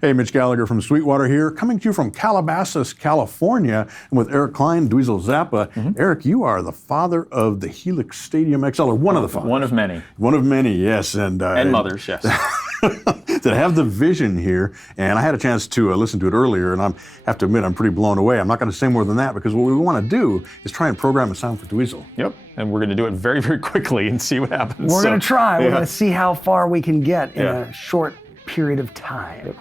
Hey, Mitch Gallagher from Sweetwater here, coming to you from Calabasas, California, and with Eric Klein, Dweezil Zappa. Eric, you are the father of the Helix Stadium XL, or one of the fathers. One of many. One of many, yes. And mothers, yes. That have the vision here, and I had a chance to listen to it earlier, and I have to admit I'm pretty blown away. I'm not going to say more than that, because what we want to do is try and program a sound for Dweezil. Yep, and we're going to do it very, very quickly and see what happens. We're going to try. We're going to see how far we can get in a short period of time.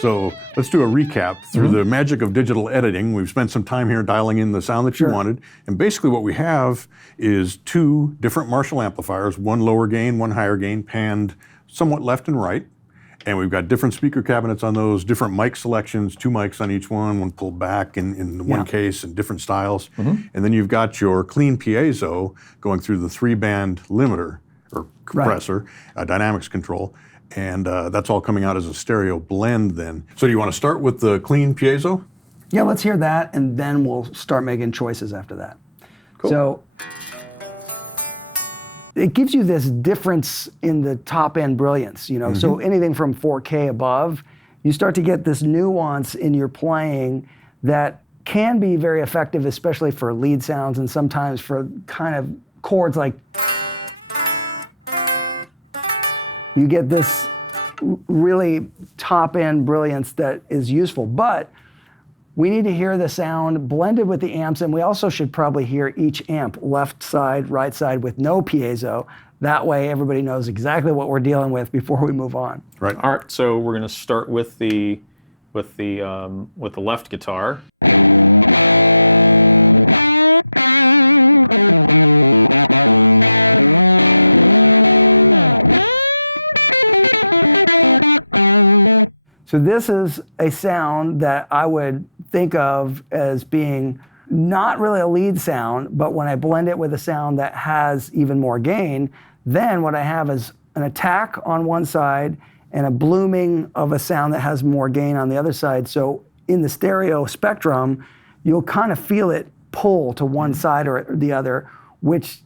So let's do a recap through the magic of digital editing. We've spent some time here dialing in the sound that you wanted. And basically what we have is two different Marshall amplifiers, one lower gain, one higher gain, panned somewhat left and right. And we've got different speaker cabinets on those, different mic selections, two mics on each one pulled back in one case, and different styles. And then you've got your clean piezo going through the 3-band limiter, or compressor, dynamics control. And that's all coming out as a stereo blend then. So do you want to start with the clean piezo? Yeah, let's hear that, and then we'll start making choices after that. Cool. So it gives you this difference in the top end brilliance, you know. So anything from 4K above, you start to get this nuance in your playing that can be very effective, especially for lead sounds and sometimes for kind of chords like. You get this really top end brilliance that is useful, but we need to hear the sound blended with the amps, and we also should probably hear each amp, left side, right side, with no piezo. That way everybody knows exactly what we're dealing with before we move on. Right. All right, so we're going to start with the left guitar. So this is a sound that I would think of as being not really a lead sound, but when I blend it with a sound that has even more gain, then what I have is an attack on one side and a blooming of a sound that has more gain on the other side. So in the stereo spectrum, you'll kind of feel it pull to one side or the other, which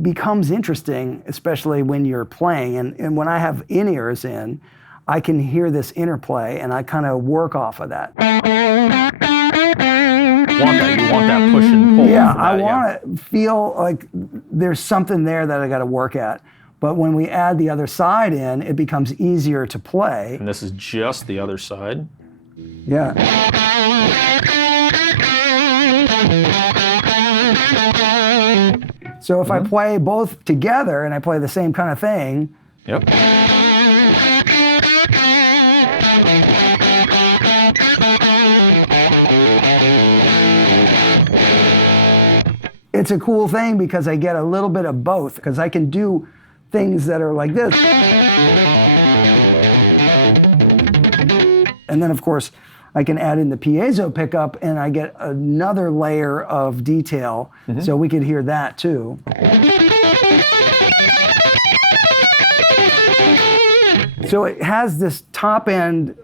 becomes interesting, especially when you're playing. And when I have in-ears in, I can hear this interplay, and I kind of work off of that. You want that push and pull. Yeah, I want to feel like there's something there that I got to work at. But when we add the other side in, it becomes easier to play. And this is just the other side. Yeah. So if I play both together and I play the same kind of thing. Yep. It's a cool thing because I get a little bit of both, because I can do things that are like this. And then, of course, I can add in the piezo pickup and I get another layer of detail, so we could hear that too. So it has this top end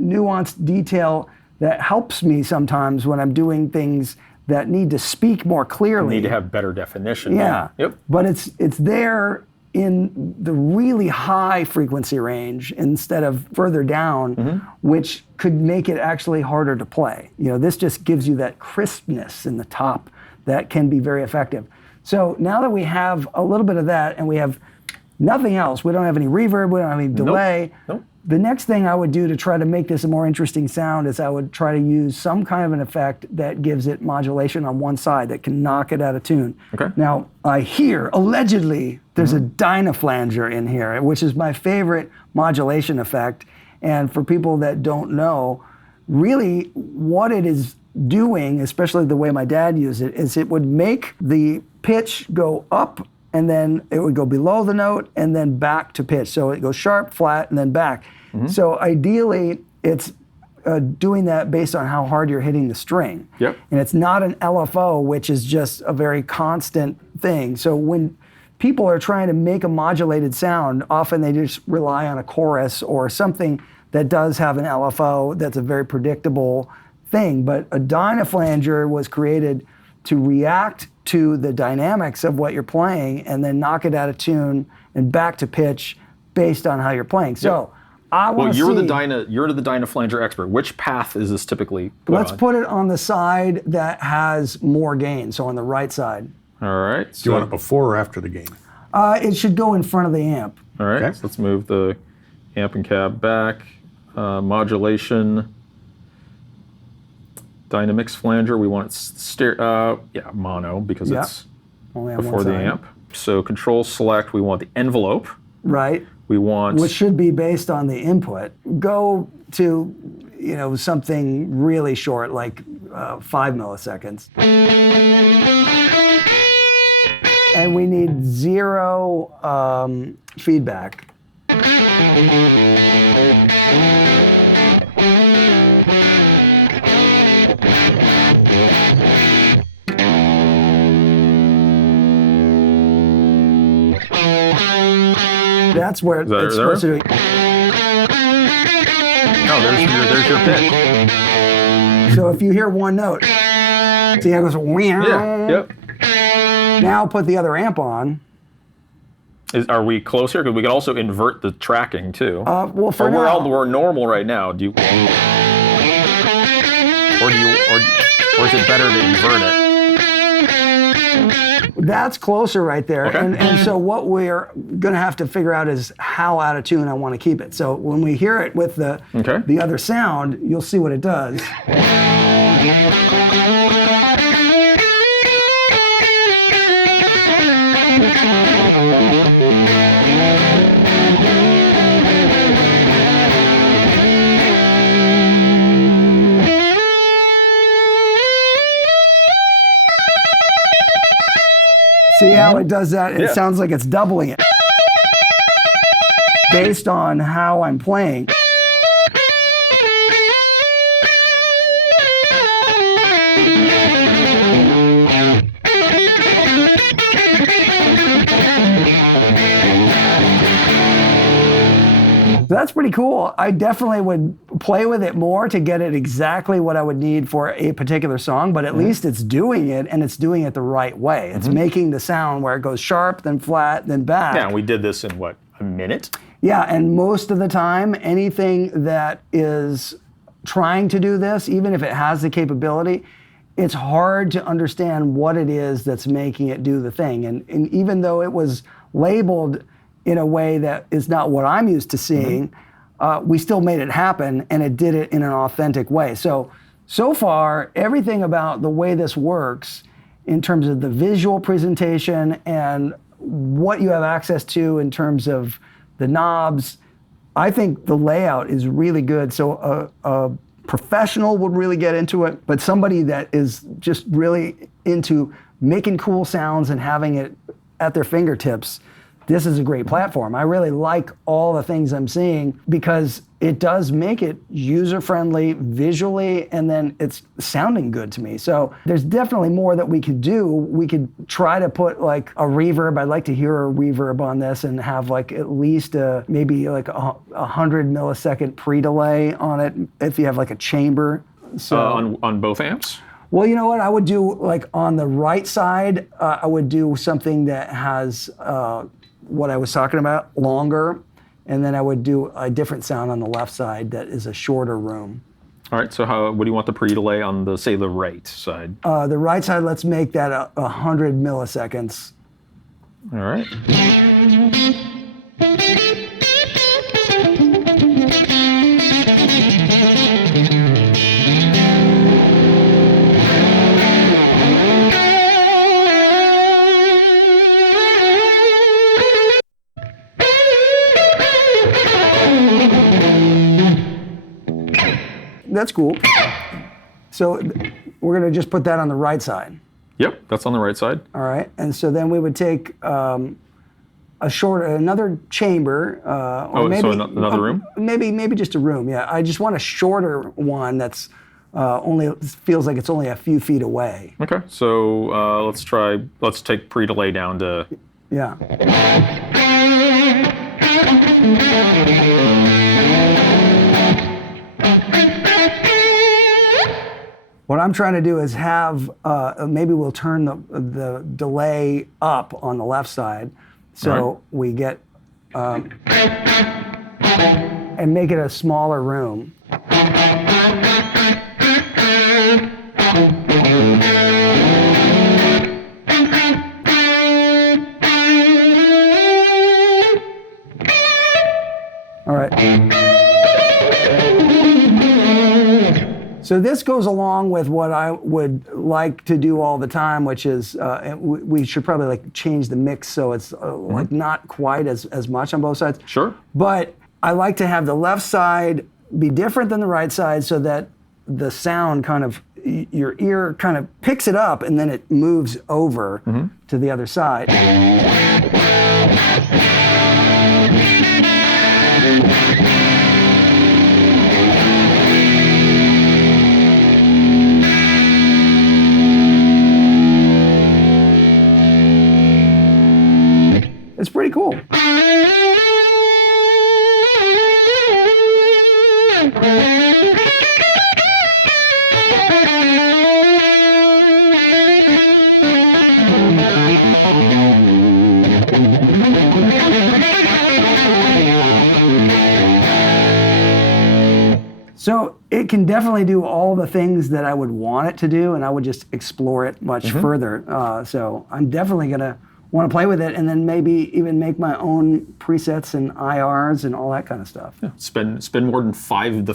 nuanced detail that helps me sometimes when I'm doing things that need to speak more clearly. You need to have better definition. Yeah. Yep. But it's there in the really high frequency range instead of further down, which could make it actually harder to play. You know, this just gives you that crispness in the top that can be very effective. So now that we have a little bit of that and we have nothing else, we don't have any reverb, we don't have any delay. Nope. The next thing I would do to try to make this a more interesting sound is I would try to use some kind of an effect that gives it modulation on one side that can knock it out of tune. Okay. Now, I hear, allegedly, there's a Dynaflanger in here, which is my favorite modulation effect. And for people that don't know, really what it is doing, especially the way my dad used it, is it would make the pitch go up, and then it would go below the note and then back to pitch. So it goes sharp, flat, and then back. So ideally, it's doing that based on how hard you're hitting the string. Yep. And it's not an LFO, which is just a very constant thing. So when people are trying to make a modulated sound, often they just rely on a chorus or something that does have an LFO that's a very predictable thing. But a Dynaflanger was created to react to the dynamics of what you're playing and then knock it out of tune and back to pitch based on how you're playing. So I want to you're the Dynaflanger expert. Which path is this typically put let's on? put it on the side that has more gain, so on the right side. All right. Do you want it before or after the gain? It should go in front of the amp. All right. Okay. So let's move the amp and cab back. Modulation. Dynamics flanger. We want it mono because it's Only on before one the side. amp. So control select. We want the envelope. Right. We want Which should be based on the input. Go to, something really short, like 5 milliseconds. And we need 0 feedback. That's where it's supposed to be. Oh, there's your pitch. So if you hear one note, see how it goes, meow. Yeah. Yep. Now put the other amp on. Are we close here? Because we could also invert the tracking too. Well, for or now, we're normal right now. Or is it better to invert it? that's closer right there. Okay. And so what we're going to have to figure out is how out of tune I want to keep it. So when we hear it with the other sound, you'll see what it does. See how it does that? It sounds like it's doubling it based on how I'm playing. So that's pretty cool. I definitely would play with it more to get it exactly what I would need for a particular song, but at least it's doing it, and it's doing it the right way. It's making the sound where it goes sharp, then flat, then back. Yeah, and we did this in what, a minute? Yeah, and most of the time, anything that is trying to do this, even if it has the capability, it's hard to understand what it is that's making it do the thing. And even though it was labeled in a way that is not what I'm used to seeing, we still made it happen, and it did it in an authentic way. So far, everything about the way this works in terms of the visual presentation and what you have access to in terms of the knobs, I think the layout is really good. So a professional would really get into it, but somebody that is just really into making cool sounds and having it at their fingertips, this is a great platform. I really like all the things I'm seeing because it does make it user-friendly visually, and then it's sounding good to me. So there's definitely more that we could do. We could try to put like a reverb. I'd like to hear a reverb on this and have like at least maybe like a 100 millisecond pre-delay on it if you have like a chamber. So on both amps? Well, you know what? I would do like on the right side, I would do something that has what I was talking about, longer, and then I would do a different sound on the left side that is a shorter room. All right, so what do you want the pre-delay on the, say, the right side? The right side, let's make that 100 milliseconds. All right. That's cool. So we're going to just put that on the right side. Yep, that's on the right side. All right, and so then we would take another chamber, or maybe so another room? Maybe just a room. Yeah, I just want a shorter one that's only feels like it's only a few feet away. Okay, so let's take pre-delay down to. Yeah. What I'm trying to do is have, maybe we'll turn the delay up on the left side, so we get, and make it a smaller room. All right. So this goes along with what I would like to do all the time, which is we should probably like change the mix so it's like not quite as much on both sides. Sure. But I like to have the left side be different than the right side so that the sound kind of, your ear kind of picks it up and then it moves over to the other side. It's pretty cool. So it can definitely do all the things that I would want it to do, and I would just explore it much further. So I'm definitely going to want to play with it, and then maybe even make my own presets and IRs and all that kind of stuff. Yeah. Spend more than 5 to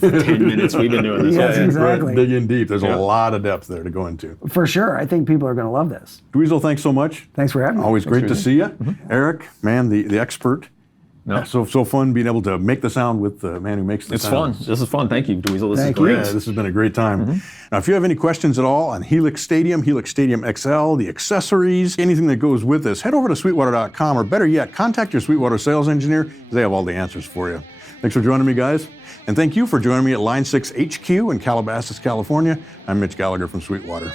10 minutes we've been doing this. Yes, exactly. Dig in deep. There's a lot of depth there to go into. For sure. I think people are going to love this. Dweezil, thanks so much. Thanks for having me. Always great to see you. Eric, man, the expert. No. So fun being able to make the sound with the man who makes the sound. It's fun. This is fun. Thank you, Dweezil. This Thank is great. Yeah, this has been a great time. Now, if you have any questions at all on Helix Stadium XL, the accessories, anything that goes with this, head over to sweetwater.com, or better yet, contact your Sweetwater sales engineer. They have all the answers for you. Thanks for joining me, guys. And thank you for joining me at Line 6 HQ in Calabasas, California. I'm Mitch Gallagher from Sweetwater.